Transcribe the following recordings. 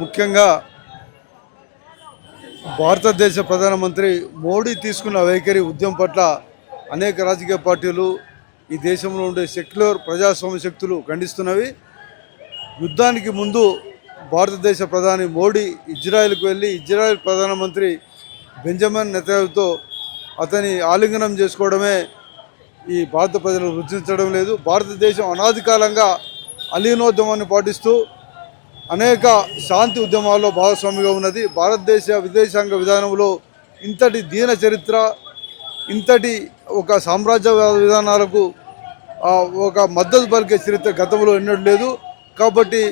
ముఖ్యంగా భారతదేశ ప్రధానమంత్రి మోడీ తీసుకున్న వైఖరి ఉద్యమం పట్ల అనేక రాజకీయ పార్టీలు ఈ దేశంలో ఉండే సెక్యులర్ ప్రజాస్వామ్య శక్తులు ఖండిస్తున్నవి. యుద్ధానికి ముందు భారతదేశ ప్రధాని మోడీ ఇజ్రాయెల్కు వెళ్ళి ఇజ్రాయెల్ ప్రధానమంత్రి బెంజమిన్ నెతన్యాహుతో అతని ఆలింగనం చేసుకోవడమే ఈ భారత ప్రజలు రుచించడం లేదు. భారతదేశం అనాది కాలంగా అలీనోద్యమాన్ని పాటిస్తూ అనేక శాంతి ఉద్యమాల్లో భాగస్వామిగా ఉన్నది. భారతదేశ విదేశాంగ విధానంలో ఇంతటి దీన చరిత్ర, ఇంతటి ఒక సామ్రాజ్యవాద విధానాలకు ఒక మద్దతు పలికే చరిత్ర గతంలో ఎన్నడూ లేదు. కాబట్టి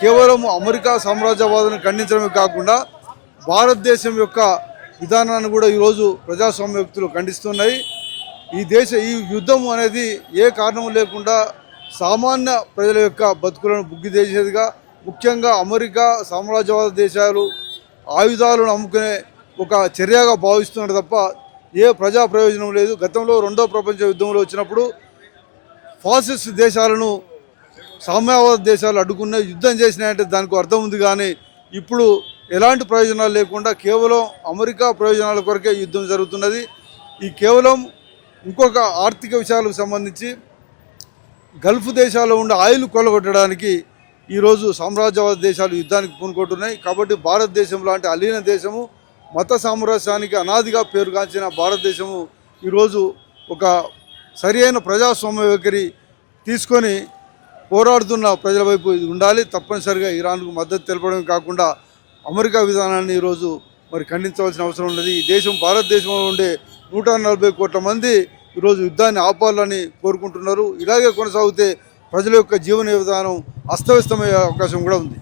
కేవలం అమెరికా సామ్రాజ్యవాదాన్ని ఖండించడమే కాకుండా భారతదేశం యొక్క విధానాన్ని కూడా ఈరోజు ప్రజాస్వామ్య వ్యక్తులు ఖండిస్తున్నాయి. ఈ యుద్ధం అనేది ఏ కారణం లేకుండా సామాన్య ప్రజల యొక్క బతుకులను బుగ్గి చేసేదిగా, ముఖ్యంగా అమెరికా సామ్రాజ్యవాద దేశాలు ఆయుధాలను అమ్ముకునే ఒక చర్యగా భావిస్తున్నారు తప్ప ఏ ప్రజా ప్రయోజనం లేదు. గతంలో రెండో ప్రపంచ యుద్ధంలో వచ్చినప్పుడు ఫాసిస్ట్ దేశాలను సామ్యవాద దేశాలు అడ్డుకున్న యుద్ధం చేసినాయంటే దానికి అర్థం ఉంది. కానీ ఇప్పుడు ఎలాంటి ప్రయోజనాలు లేకుండా కేవలం అమెరికా ప్రయోజనాల కొరకే యుద్ధం జరుగుతున్నది. ఈ కేవలం ఇంకొక ఆర్థిక విషయాలకు సంబంధించి గల్ఫ్ దేశాల్లో ఉండే ఆయిల్ కొలగొట్టడానికి ఈరోజు సామ్రాజ్యవాద దేశాలు యుద్ధానికి పూనుకుంటున్నాయి. కాబట్టి భారతదేశం లాంటి అలీన దేశము, మత సామ్రాజ్యానికి అనాదిగా పేరుగాంచిన భారతదేశము ఈరోజు ఒక సరియైన ప్రజాస్వామ్య వైఖరి తీసుకొని పోరాడుతున్న ప్రజల వైపు ఇది ఉండాలి. తప్పనిసరిగా ఇరాన్కు మద్దతు తెలపడమే కాకుండా అమెరికా విధానాన్ని ఈరోజు ఖండించవలసిన అవసరం ఉన్నది. ఈ దేశం భారతదేశంలో ఉండే 140 కోట్ల మంది ఈరోజు యుద్ధాన్ని ఆపాలని కోరుకుంటున్నారు. ఇలాగే కొనసాగితే ప్రజల యొక్క జీవన విధానం అస్తవ్యస్తమయ్యే అవకాశం కూడా ఉంది.